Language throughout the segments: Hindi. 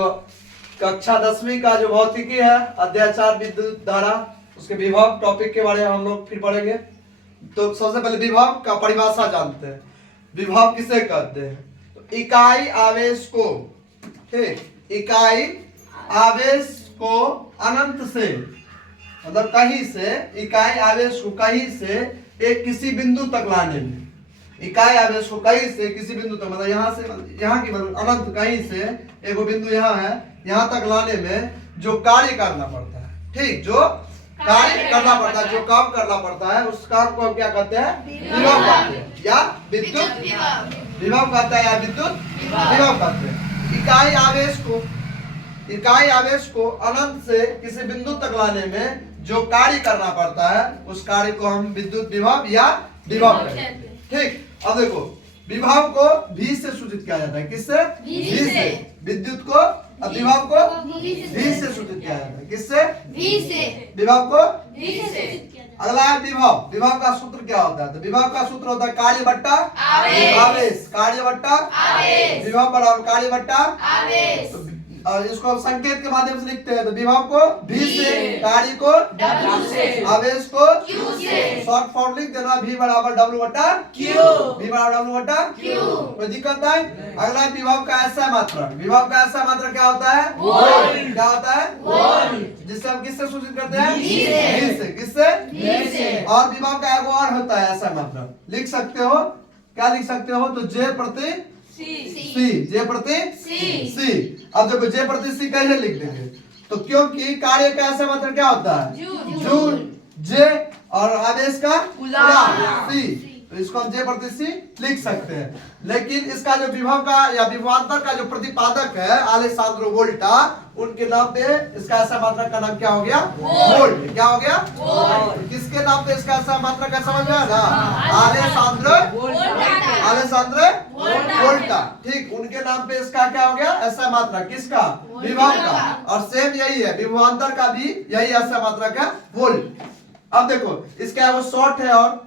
कक्षा 10वीं का जो भौतिकी है अध्याय 4 विद्युत धारा उसके विभव टॉपिक के बारे में हम लोग फिर पढ़ेंगे। तो सबसे पहले विभव का परिभाषा जानते हैं। विभव किसे कहते हैं? तो इकाई आवेश को, ठीक, इकाई आवेश को अनंत से, मतलब कहीं से, इकाई आवेश को कहीं से एक किसी बिंदु तक लाने में, इकाई आवेश को कहीं से किसी बिंदु तक, मतलब यहाँ से, यहाँ की मतलब अनंत, कहीं से एक बिंदु यहाँ है, यहाँ तक लाने में जो कार्य करना पड़ता है, ठीक, जो कार्य करना पड़ता है, जो काम करना पड़ता है, उस काम को हम क्या कहते हैं? विभव कहते हैं या विद्युत विभव कहते हैं या विद्युत विभव कहते हैं। इकाई आवेश को अनंत से किसी बिंदु तक लाने में जो कार्य करना पड़ता है उस कार्य को हम विद्युत विभव या विभव कहते हैं, ठीक। अब देखो, विभव को V से सूचित किया जाता है। किससे? V से। विद्युत को, अब विभव को V से सूचित किया जाता है। किससे? V से। विभव को V से। अगला है विभव। विभव का सूत्र क्या होता है? तो विभव का सूत्र होता है कार्य बट्टा आवेश, कार्य बट्टा आवेश, विभव बराबर कार्य बट्टा आवेश। तो इसको हम संकेत के माध्यम से लिखते हैं। तो विभव को V से, कार्य को W से, आवेश को Q से। शॉर्ट फॉर्म लिख देना, V बराबर W बट्टा Q, V बराबर W बट्टा Q। कोई दिक्कत नहीं। अगला विभव का ऐसा मात्रा। विभव का ऐसा मात्रा क्या होता है? वोल्ट। क्या होता है? वोल्ट। जिससे हम किससे सूचित करते हैं? V से। V से। किससे? V से। और विभव का एक और होता है ऐसा मात्रा, लिख सकते हो, क्या लिख सकते हो? तो J प्रति C, J प्रति C। अब देखो J प्रति C कैसे लिख देंगे? तो क्योंकि कार्य का ऐसा मात्रा क्या होता है? जूल। J और आवेश का कूलम C, तो इसको हम J प्रति C लिख सकते हैं। लेकिन इसका जो विभव का या विभवांतर का जो प्रतिपादक है अलेसांद्रो वोल्टा, उनके नाम पे इसका ऐसा मात्रा का नाम क्या हो गया? वोल्ट। क्या हो गया? वोल्ट। किसके नाम पे इसका ऐसा मात्रा का समझ में आया ना? अलेसांद्रो वोल्टा, ठीक, उनके नाम पे इसका क्या हो गया? ऐसा मात्रा। किसका? विभव का। और सेम यही है, विभवांतर का भी यही ऐसा मात्रा का वोल्ट। अब देखो, इसका वो शॉर्ट है और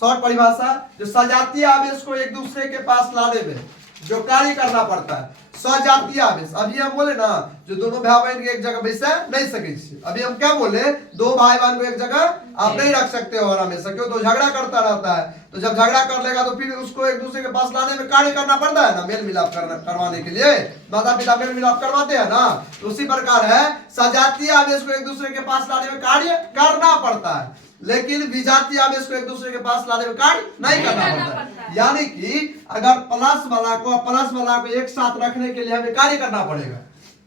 शॉर्ट परिभाषा, जो सजातीय आवेश को एक दूसरे के पास लाने में जो कार्य करना पड़ता है, सजातीय आवेश। अभी हम बोले ना, जो दोनों भाई बहन के एक जगह बैसे नहीं सके। अभी हम क्या बोले? दो भाई बहन को एक जगह आप नहीं रख सकते हो और हमेशा, क्यों? तो झगड़ा करता रहता है। तो जब झगड़ा कर लेगा तो फिर उसको एक दूसरे के पास लाने में कार्य करना पड़ता है ना, मेल मिलाप करवाने के लिए माता पिता मेल मिलाप करवाते हैं ना। तो उसी प्रकार है, सजातीय आवेश को एक दूसरे के पास लाने में कार्य करना पड़ता है, लेकिन विजातीय आवेश को एक दूसरे के पास लाने में कार्य नहीं करना पड़ता है। यानी कि अगर प्लस वाला को एक साथ रखने के लिए हमें कार्य करना पड़ेगा,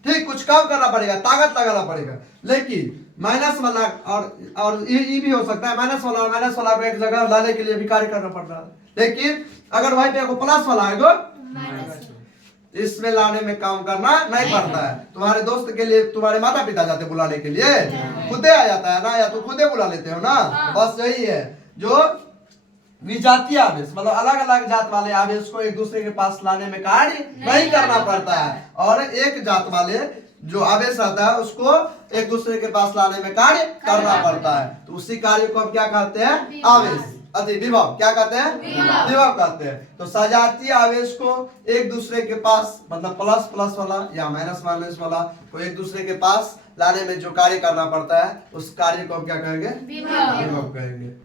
ठीक, कुछ काम करना पड़ेगा, ताकत लगाना पड़ेगा। लेकिन माइनस वाला और ये भी हो सकता है, माइनस वाला को एक जगह लाने के लिए भी कार्य करना पड़ रहा है। लेकिन अगर वहीं पे प्लस वाला है, इसमें लाने में काम करना नहीं पड़ता है। तुम्हारे दोस्त के लिए तुम्हारे माता पिता जाते बुलाने के लिए, खुदे आ जाता है ना, या तो खुदे बुला लेते हो ना। बस यही है, जो विजातीय आवेश, मतलब अलग अलग जात वाले आवेश को एक दूसरे के पास लाने में कार्य नहीं करना पड़ता है, और एक जात वाले जो आवेश आता है उसको एक दूसरे के पास लाने में कार्य करना पड़ता है। तो उसी कार्य को हम क्या कहते हैं? आवेश, अति विभव। क्या कहते हैं? विभव कहते हैं। तो सजातीय आवेश को एक दूसरे के पास, मतलब प्लस प्लस वाला या माइनस माइनस वाला को एक दूसरे के पास लाने में जो कार्य करना पड़ता है उस कार्य को हम क्या कहेंगे? विभव कहेंगे।